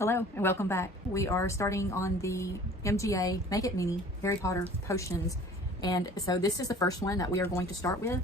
Hello and welcome back. We are starting on the MGA Make It Mini Harry Potter potions, and so this is the first one that we are going to start with.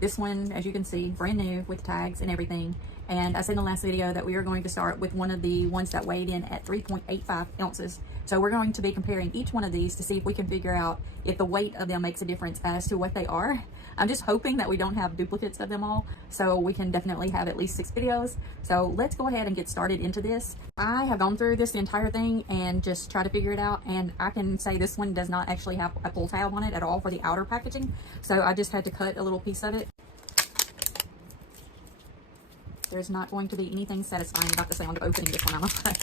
This one, as you can see, brand new with tags and everything. And I said in the last video that we are going to start with one of the ones that weighed in at 3.85 ounces. So we're going to be comparing each one of these to see if we can figure out if the weight of them makes a difference as to what they are. I'm just hoping that we don't have duplicates of them all, so we can definitely have at least 6 videos. So let's go ahead and get started into this. I have gone through this the entire thing and just try to figure it out, and I can say this one does not actually have a pull tab on it at all for the outer packaging, so I just had to cut a little piece of it. There's not going to be anything satisfying about the sound of opening this one, I'm afraid.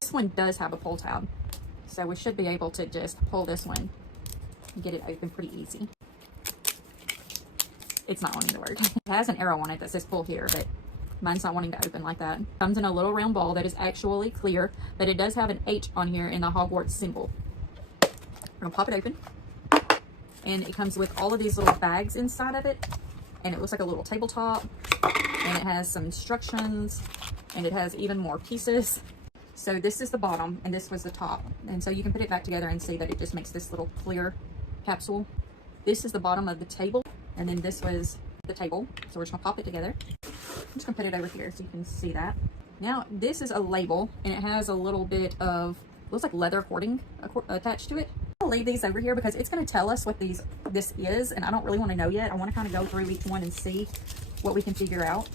This one does have a pull tab, so we should be able to just pull this one and get it open pretty easy. It's not wanting to work. It has an arrow on it that says pull here, but mine's not wanting to open like that. It comes in a little round ball that is actually clear, but it does have an H on here in the Hogwarts symbol. We're gonna pop it open, and it comes with all of these little bags inside of it, and it looks like a little tabletop, and it has some instructions, and it has even more pieces. So this is the bottom, and this was the top, and so you can put it back together and see that it just makes this little clear capsule. This is the bottom of the table, and then this was the table, so we're just gonna pop it together. I'm just gonna put it over here so you can see that. Now this is a label, and it has a little bit of, looks like leather cording attached to it. I'll leave these over here because it's gonna tell us what this is, and I don't really want to know yet. I want to kind of go through each one and see what we can figure out.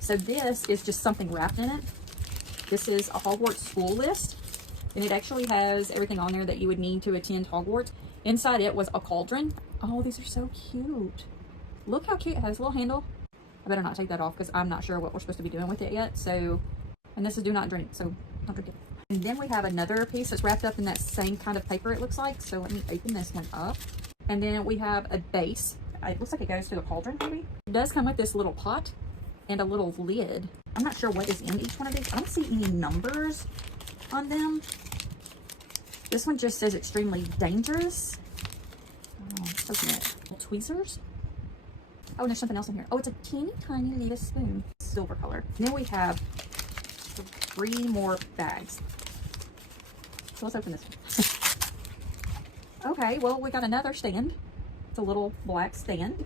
So this is just something wrapped in it. This is a Hogwarts school list, and it actually has everything on there that you would need to attend Hogwarts. Inside it was a cauldron. Oh, these are so cute. Look how cute. It has a little handle. I better not take that off because I'm not sure what we're supposed to be doing with it yet. So, and this is do not drink, so don't drink it. And then we have another piece that's wrapped up in that same kind of paper, it looks like. So let me open this one up. And then we have a base. It looks like it goes to the cauldron maybe. It does come with this little pot and a little lid. I'm not sure what is in each one of these. I don't see any numbers on them. This one just says extremely dangerous. Oh, let's open it. Little tweezers. Oh, and there's something else in here. Oh, it's a teeny tiny little spoon. Silver color. And then we have 3 more bags. So let's open this one. Okay, well, we got another stand. It's a little black stand.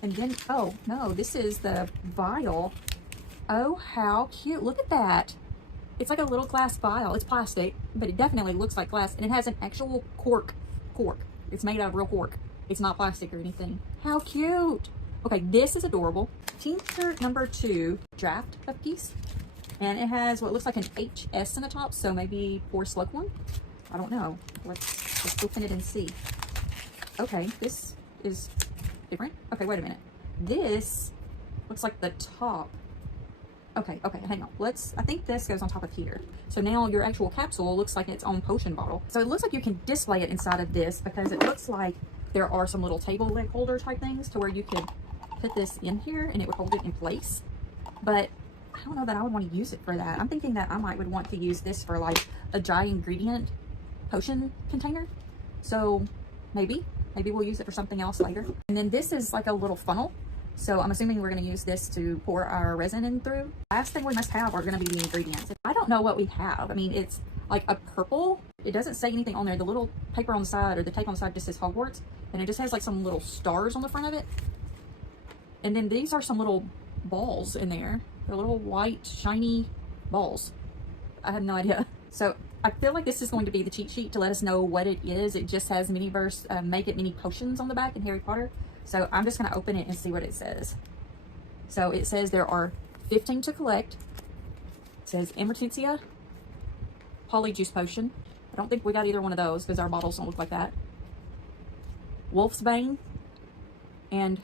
And then, oh, no, this is the vial. Oh, how cute. Look at that. It's like a little glass vial. It's plastic, but it definitely looks like glass. And it has an actual cork. It's made out of real cork. It's not plastic or anything. How cute. Okay, this is adorable. Tincture number 2 draft of piece. And it has what looks like an HS in the top, so maybe for Slughorn. I don't know. Let's open it and see. Okay, this is different. Okay, wait a minute. This looks like the top. Okay, hang on. I think this goes on top of here. So now your actual capsule looks like its own potion bottle. So it looks like you can display it inside of this because it looks like there are some little table leg holder type things to where you could put this in here and it would hold it in place. But I don't know that I would want to use it for that. I'm thinking that I would want to use this for like a dry ingredient potion container. So maybe we'll use it for something else later. And then this is like a little funnel. So I'm assuming we're going to use this to pour our resin in through. Last thing we must have are going to be the ingredients. I don't know what we have. I mean, it's like a purple. It doesn't say anything on there. The little paper on the side, or the tape on the side, just says Hogwarts. And it just has like some little stars on the front of it. And then these are some little balls in there. They're little white, shiny balls. I have no idea. So I feel like this is going to be the cheat sheet to let us know what it is. It just has Miniverse Make It Mini potions on the back in Harry Potter. So I'm just going to open it and see what it says. So it says there are 15 to collect. It says Emergentia Polyjuice Potion. I don't think we got either one of those because our bottles don't look like that. Wolfsbane and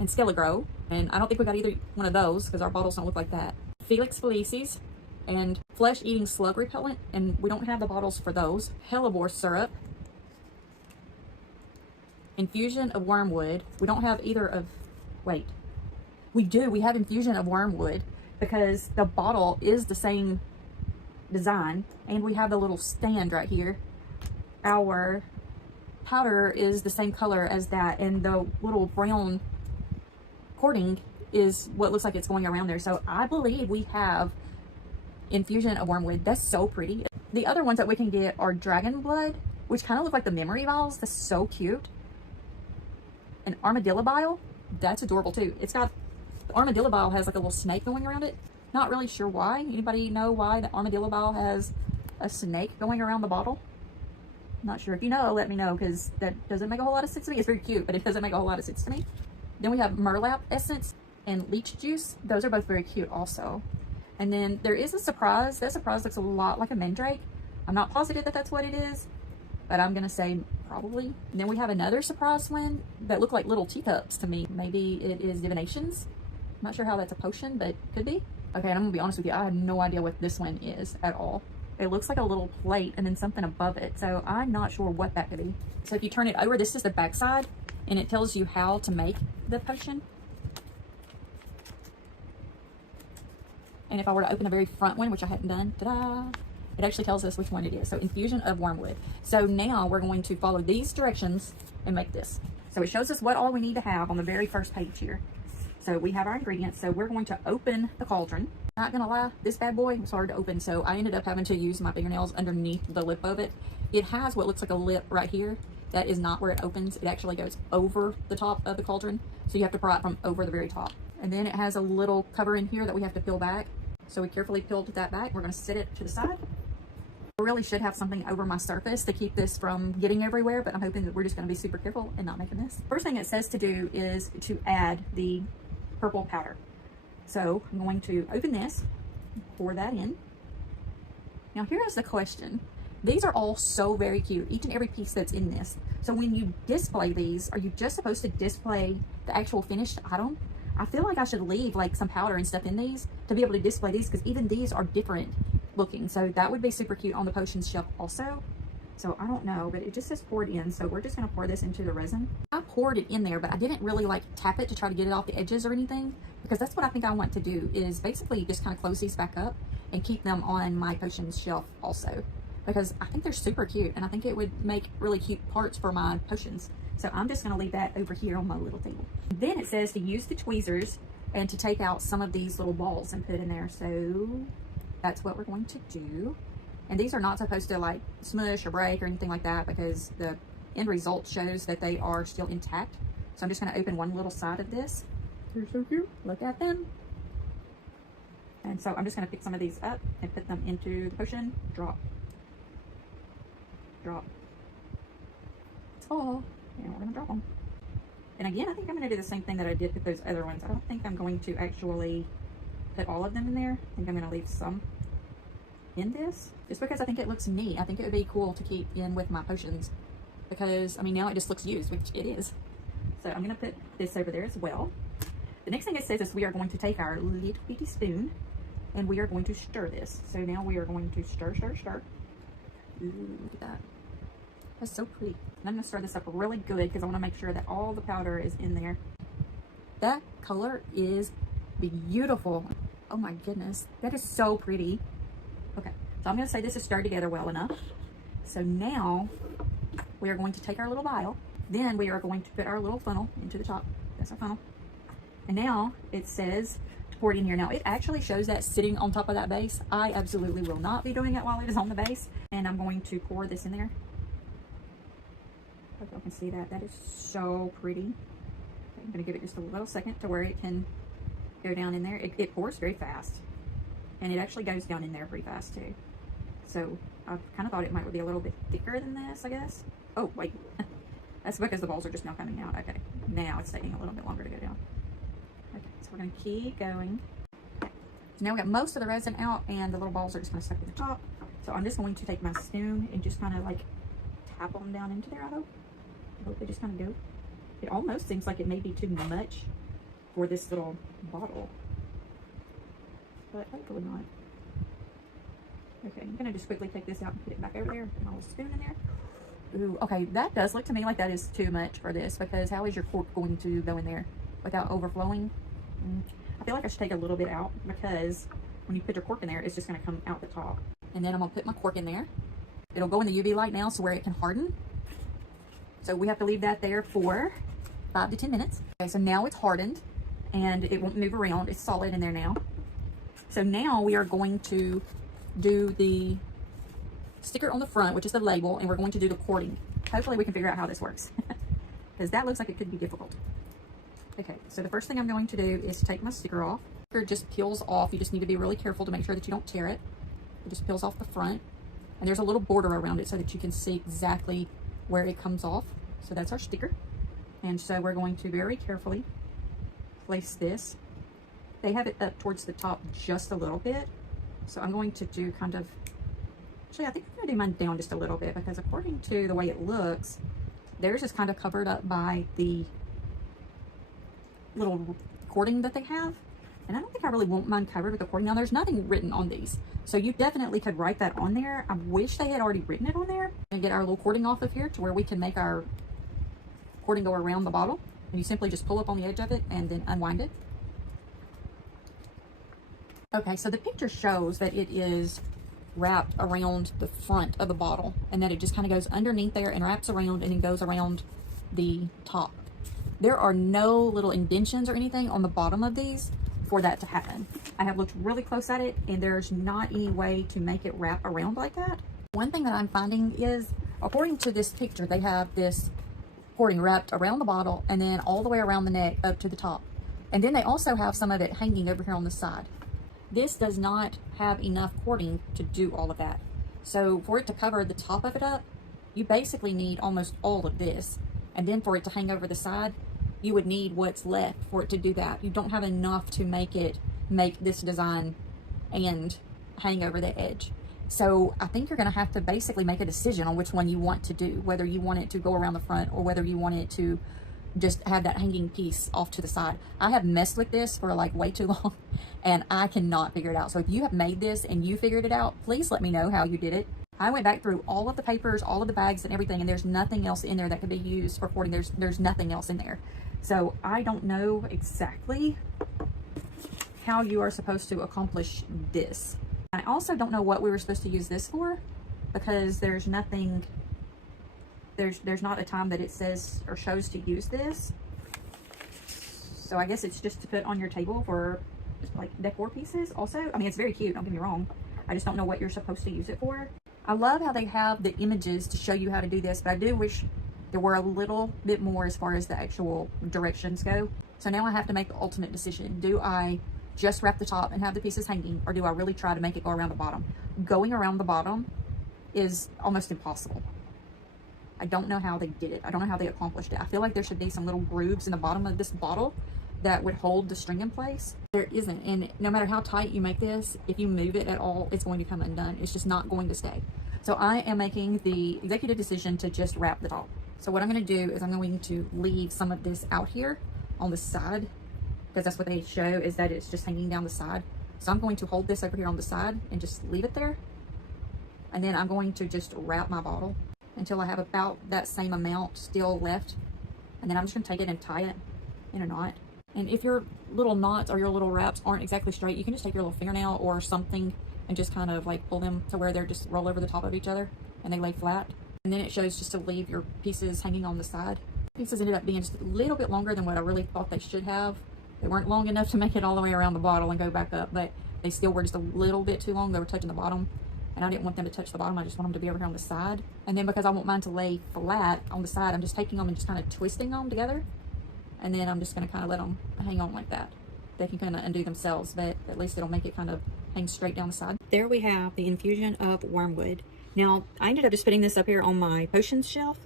Skele-Gro. And I don't think we got either one of those because our bottles don't look like that. Felix Felicis and Flesh-Eating Slug Repellent. And we don't have the bottles for those. Hellebore Syrup. Infusion of Wormwood. We don't have either of, wait, we do. We have Infusion of Wormwood because the bottle is the same design, and we have the little stand right here. Our powder is the same color as that, and the little brown cording is what looks like it's going around there. So I believe we have Infusion of Wormwood. That's so pretty. The other ones that we can get are Dragon Blood, which kind of look like the memory vials. That's so cute. An Armadillo Bile. That's adorable too. It's got, the Armadillo Bile has like a little snake going around it. Not really sure why. Anybody know why the Armadillo Bile has a snake going around the bottle? Not sure. If you know, let me know, because that doesn't make a whole lot of sense to me. It's very cute, but it doesn't make a whole lot of sense to me. Then we have Murlap Essence and Leech Juice. Those are both very cute also. And then there is a surprise. That surprise looks a lot like a Mandrake. I'm not positive that that's what it is, but I'm gonna say probably. And then we have another surprise one that look like little teacups to me. Maybe it is Divinations. I'm not sure how that's a potion, but could be. Okay, and I'm gonna be honest with you, I have no idea what this one is at all. It looks like a little plate and then something above it, so I'm not sure what that could be. So if you turn it over, this is the back side, and it tells you how to make the potion. And if I were to open the very front one, which I hadn't done, ta-da, it actually tells us which one it is. So Infusion of Wormwood. So now we're going to follow these directions and make this. So it shows us what all we need to have on the very first page here. So we have our ingredients. So we're going to open the cauldron. Not gonna lie, this bad boy was hard to open, so I ended up having to use my fingernails underneath the lip of it. It has what looks like a lip right here. That is not where it opens. It actually goes over the top of the cauldron, so you have to pry it from over the very top. And then it has a little cover in here that we have to peel back. So we carefully peeled that back. We're gonna set it to the side. I really should have something over my surface to keep this from getting everywhere, but I'm hoping that we're just gonna be super careful and not make a mess. First thing it says to do is to add the purple powder. So I'm going to open this, pour that in. Now here is the question. These are all so very cute, each and every piece that's in this. So when you display these, are you just supposed to display the actual finished item? I feel like I should leave like some powder and stuff in these to be able to display these, because even these are different looking. So that would be super cute on the potions shelf also. So I don't know, but it just says pour it in. So we're just gonna pour this into the resin. I poured it in there, but I didn't really like tap it to try to get it off the edges or anything, because that's what I think I want to do, is basically just kind of close these back up and keep them on my potions shelf also, because I think they're super cute and I think it would make really cute parts for my potions. So I'm just gonna leave that over here on my little table. Then it says to use the tweezers and to take out some of these little balls and put in there. So that's what we're going to do. And these are not supposed to like smush or break or anything like that, because the end result shows that they are still intact. So I'm just going to open one little side of this. They're so cute. Look at them. And so I'm just going to pick some of these up and put them into the potion. Drop. Drop. It's full. And we're going to drop them. And again, I think I'm going to do the same thing that I did with those other ones. I don't think I'm going to actually put all of them in there. I think I'm going to leave some in this, just because I think it looks neat. I think it would be cool to keep in with my potions, because I mean now it just looks used, which it is. So I'm going to put this over there as well. The next thing it says is we are going to take our little bitty spoon and we are going to stir this. So now we are going to stir. Ooh, look at that. That's so pretty. And I'm going to stir this up really good, because I want to make sure that all the powder is in there. That color is beautiful. Oh my goodness, that is so pretty. Okay, so I'm going to say this is stirred together well enough. So now we are going to take our little vial. Then we are going to put our little funnel into the top. That's our funnel. And now it says to pour it in here. Now it actually shows that sitting on top of that base. I absolutely will not be doing it while it is on the base. And I'm going to pour this in there. Hope y'all can see that. That is so pretty. Okay, I'm going to give it just a little second to where it can go down in there. It pours very fast. And it actually goes down in there pretty fast too. So I kind of thought it might be a little bit thicker than this, I guess. Oh, wait. That's because the balls are just now coming out. Okay. Now it's taking a little bit longer to go down. Okay, so we're going to keep going. Okay. So now we got most of the resin out and the little balls are just going to stuck in the top. So I'm just going to take my spoon and just kind of like tap them down into there, I hope. I hope they just kind of go. It almost seems like it may be too much for this little bottle, but hopefully not. Okay, I'm gonna just quickly take this out and put it back over there. Put my little spoon in there. Ooh, okay, that does look to me like that is too much for this, because how is your cork going to go in there without overflowing? I feel like I should take a little bit out, because when you put your cork in there, it's just gonna come out the top. And then I'm gonna put my cork in there. It'll go in the UV light now, so where it can harden. So we have to leave that there for 5 to 10 minutes. Okay, so now it's hardened and it won't move around. It's solid in there now. So now we are going to do the sticker on the front, which is the label, and we're going to do the cording. Hopefully we can figure out how this works, because that looks like it could be difficult. Okay, so the first thing I'm going to do is take my sticker off. The sticker just peels off. You just need to be really careful to make sure that you don't tear it. It just peels off the front, and there's a little border around it so that you can see exactly where it comes off. So that's our sticker. And so we're going to very carefully place this. They have it up towards the top just a little bit. So I'm going to do kind of, actually I think I'm gonna do mine down just a little bit, because according to the way it looks, theirs is kind of covered up by the little cording that they have. And I don't think I really want mine covered with the cording. Now there's nothing written on these, so you definitely could write that on there. I wish they had already written it on there. And get our little cording off of here to where we can make our cording go around the bottle. And you simply just pull up on the edge of it and then unwind it. Okay, so the picture shows that it is wrapped around the front of the bottle, and that it just kind of goes underneath there and wraps around and then goes around the top. There are no little indentions or anything on the bottom of these for that to happen. I have looked really close at it, and there's not any way to make it wrap around like that. One thing that I'm finding is, according to this picture, they have this cording wrapped around the bottle and then all the way around the neck up to the top. And then they also have some of it hanging over here on the side. This does not have enough cording to do all of that. So for it to cover the top of it up, you basically need almost all of this. And then for it to hang over the side, you would need what's left for it to do that. You don't have enough to make this design and hang over the edge. So I think you're gonna have to basically make a decision on which one you want to do, whether you want it to go around the front or whether you want it to just have that hanging piece off to the side. I have messed with this for like way too long, and I cannot figure it out. So if you have made this and you figured it out, please let me know how you did it. I went back through all of the papers, all of the bags and everything, and there's nothing else in there that could be used for cording. There's nothing else in there. So I don't know exactly how you are supposed to accomplish this. I also don't know what we were supposed to use this for, because there's nothing, there's not a time that it says or shows to use this. So I guess it's just to put on your table for just like decor pieces also. I mean, it's very cute, don't get me wrong. I just don't know what you're supposed to use it for. I love how they have the images to show you how to do this, but I do wish there were a little bit more as far as the actual directions go. So now I have to make the ultimate decision. Do I just wrap the top and have the pieces hanging, or do I really try to make it go around the bottom? Going around the bottom is almost impossible. I don't know how they did it. I don't know how they accomplished it. I feel like there should be some little grooves in the bottom of this bottle that would hold the string in place. There isn't, and no matter how tight you make this, if you move it at all, it's going to come undone. It's just not going to stay. So I am making the executive decision to just wrap the top. So what I'm going to do is I'm going to leave some of this out here on the side, because that's what they show, is that it's just hanging down the side. So I'm going to hold this over here on the side and just leave it there. And then I'm going to just wrap my bottle until I have about that same amount still left. And then I'm just going to take it and tie it in a knot. And if your little knots or your little wraps aren't exactly straight, you can just take your little fingernail or something and just kind of like pull them to where they're just roll over the top of each other and they lay flat. And then it shows just to leave your pieces hanging on the side. Pieces ended up being just a little bit longer than what I really thought they should have. They weren't long enough to make it all the way around the bottle and go back up, but they still were just a little bit too long. They were touching the bottom, and I didn't want them to touch the bottom. I just want them to be over here on the side. And then because I want mine to lay flat on the side, I'm just taking them and just kind of twisting them together. And then I'm just going to kind of let them hang on like that. They can kind of undo themselves, but at least it'll make it kind of hang straight down the side. There we have the infusion of wormwood. Now, I ended up just putting this up here on my potions shelf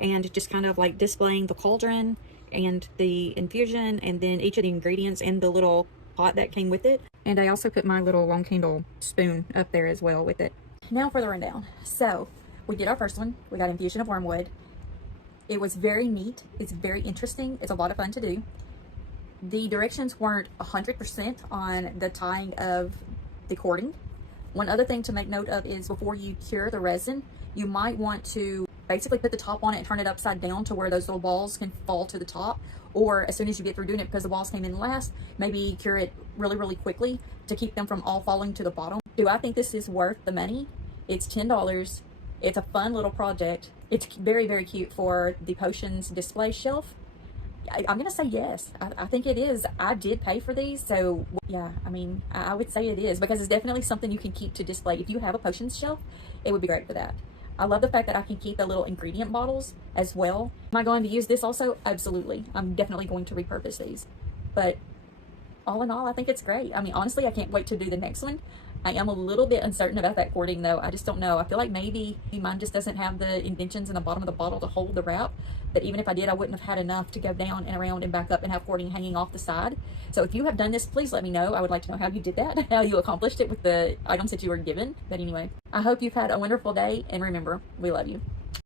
and just kind of like displaying the cauldron and the infusion and then each of the ingredients and the little pot that came with it. And I also put my little long candle spoon up there as well with it. Now for the rundown. So we did our first one. We got infusion of wormwood. It was very neat. It's very interesting. It's a lot of fun to do. The directions weren't 100% on the tying of the cording. One other thing to make note of is before you cure the resin, you might want to basically put the top on it and turn it upside down to where those little balls can fall to the top. Or as soon as you get through doing it, because the balls came in last, maybe cure it really, really quickly to keep them from all falling to the bottom. Do I think this is worth the money? It's $10. It's a fun little project. It's very, very cute for the potions display shelf. I'm gonna say yes. I think it is. I did pay for these, so yeah, I mean, I would say it is, because it's definitely something you can keep to display. If you have a potions shelf, it would be great for that. I love the fact that I can keep the little ingredient bottles as well. Am I going to use this also? Absolutely. I'm definitely going to repurpose these. But all in all, I think it's great. I mean, honestly, I can't wait to do the next one. I am a little bit uncertain about that cording though. I just don't know. I feel like maybe mine just doesn't have the indentions in the bottom of the bottle to hold the wrap. But even if I did, I wouldn't have had enough to go down and around and back up and have cording hanging off the side. So if you have done this, please let me know. I would like to know how you did that, how you accomplished it with the items that you were given. But anyway, I hope you've had a wonderful day, and remember, we love you.